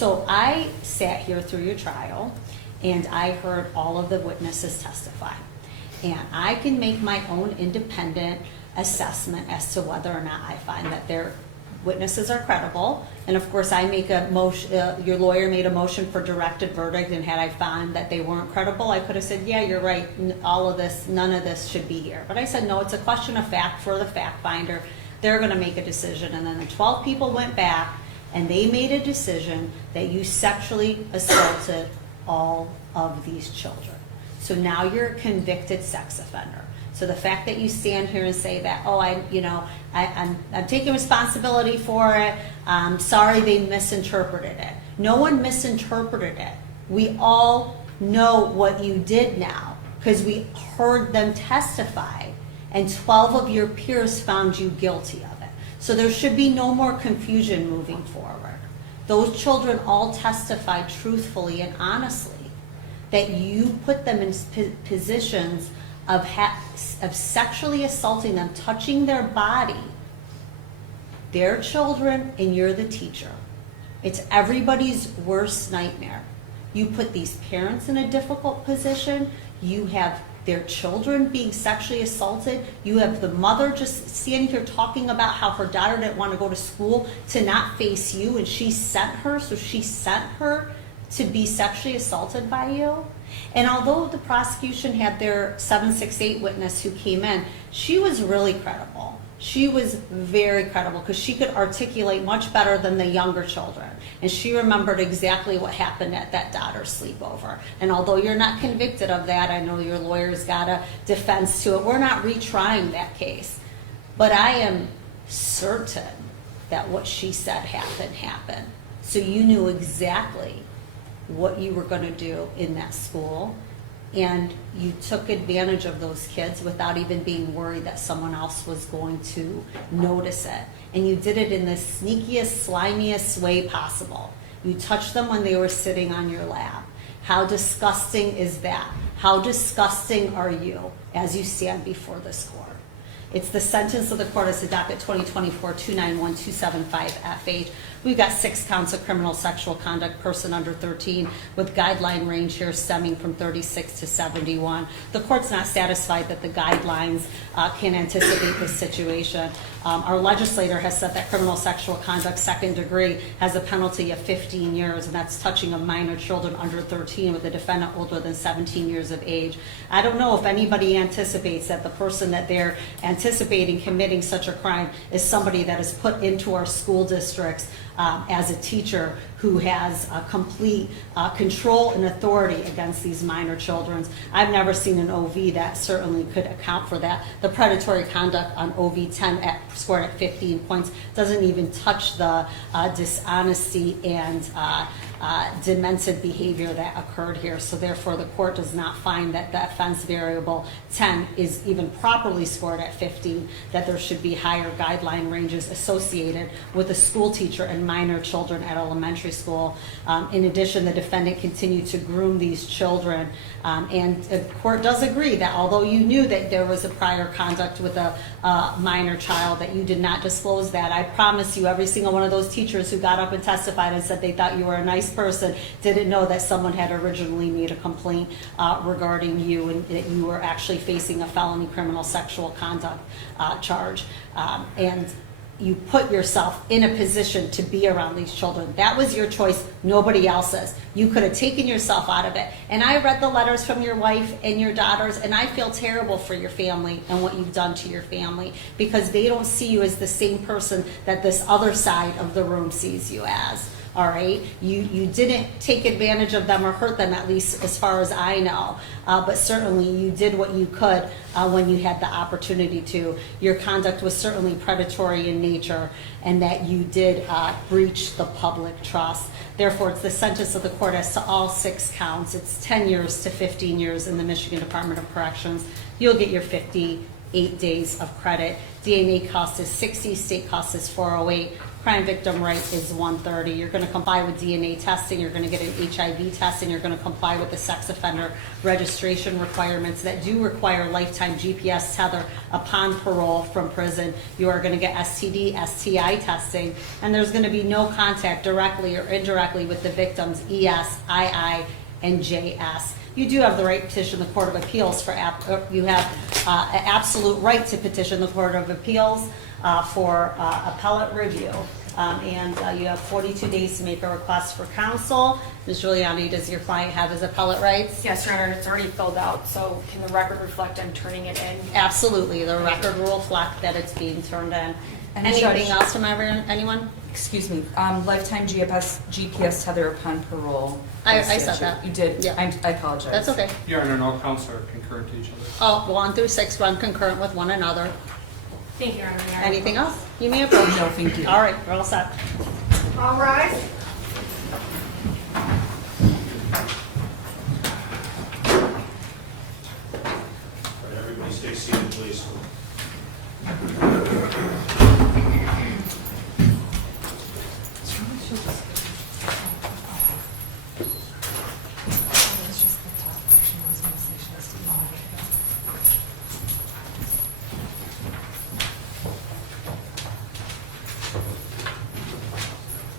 So I sat here through your trial, and I heard all of the witnesses testify. And I can make my own independent assessment as to whether or not I find that their witnesses are credible. And of course, I make a motion, your lawyer made a motion for directed verdict, and had I found that they weren't credible, I could have said, yeah, you're right, all of this, none of this should be here. But I said, no, it's a question of fact for the fact finder. They're gonna make a decision. And then the 12 people went back, and they made a decision that you sexually assaulted all of these children. So now you're a convicted sex offender. So the fact that you stand here and say that, oh, I'm taking responsibility for it, sorry they misinterpreted it. No one misinterpreted it. We all know what you did now, because we heard them testify, and 12 of your peers found you guilty of it. So there should be no more confusion moving forward. Those children all testified truthfully and honestly that you put them in positions of sexually assaulting them, touching their body. They're children and you're the teacher. It's everybody's worst nightmare. You put these parents in a difficult position. You have their children being sexually assaulted. You have the mother just standing here talking about how her daughter didn't want to go to school to not face you, and she sent her, so she sent her to be sexually assaulted by you. And although the prosecution had their 768 witness who came in, she was really credible. She was very credible because she could articulate much better than the younger children. And she remembered exactly what happened at that daughter's sleepover. And although you're not convicted of that, I know your lawyer's got a defense to it. We're not retrying that case. But I am certain that what she said happened. So you knew exactly what you were going to do in that school, and you took advantage of those kids without even being worried that someone else was going to notice it. And you did it in the sneakiest, slimiest way possible. You touched them when they were sitting on your lap. How disgusting is that? How disgusting are you as you stand before this court? It's the sentence of the court as the docket 2024-291-275-FH. We've got 6 counts of criminal sexual conduct, person under 13, with guideline range here stemming from 36 to 71. The court's not satisfied that the guidelines can anticipate this situation. Our legislator has said that criminal sexual conduct second degree has a penalty of 15 years, and that's touching of minor children under 13 with a defendant older than 17 years of age. I don't know if anybody anticipates that the person that they're anticipating committing such a crime is somebody that is put into our school districts as a teacher who has complete control and authority against these minor children. I've never seen an OV that certainly could account for that. The predatory conduct on OV 10 scored at 15 points doesn't even touch the dishonesty and demented behavior that occurred here. So therefore the court does not find that the offense variable 10 is even properly scored at 15, that there should be higher guideline ranges associated with a school teacher and minor children at elementary school. In addition, the defendant continued to groom these children, and the court does agree that although you knew that there was a prior conduct with a minor child, that you did not disclose that. I promise you, every single one of those teachers who got up and testified and said they thought you were a nice person didn't know that someone had originally made a complaint regarding you, and that you were actually facing a felony criminal sexual conduct charge. And you put yourself in a position to be around these children. That was your choice, nobody else's. You could have taken yourself out of it. And I read the letters from your wife and your daughters, and I feel terrible for your family and what you've done to your family, because they don't see you as the same person that this other side of the room sees you as. All right, you didn't take advantage of them or hurt them, at least as far as I know, but certainly you did what you could when you had the opportunity to. Your conduct was certainly predatory in nature, and that you did breach the public trust. Therefore, it's the sentence of the court as to all 6 counts. It's 10 years to 15 years in the Michigan Department of Corrections. You'll get your 58 days of credit. DNA cost is 60, state cost is 408. crime victim right is 130. You're going to comply with DNA testing. You're going to get an HIV test, and you're going to comply with the sex offender registration requirements that do require lifetime GPS tether upon parole from prison. You are going to get STD, STI testing, and there's going to be no contact directly or indirectly with the victims, ES, II, and JS. You do have the right to petition the Court of Appeals for, you have an absolute right to petition the Court of Appeals for appellate review. You have 42 days to make a request for counsel. Ms. Giuliani, does your client have his appellate rights? Yes, Your Honor, it's already filled out, so can the record reflect I'm turning it in? Absolutely, the record will reflect that it's being turned in. And Anything Judge- else from anyone? Excuse me, lifetime GPS tether upon parole. I said statute. that. You did? Yeah. I apologize. That's okay. Your Honor, no counts are concurrent to each other. Oh, 1 through 6 run concurrent with one another. Thank you, Your Honor. Anything else? You may approach. No, thank you. All right, we're all set. All rise.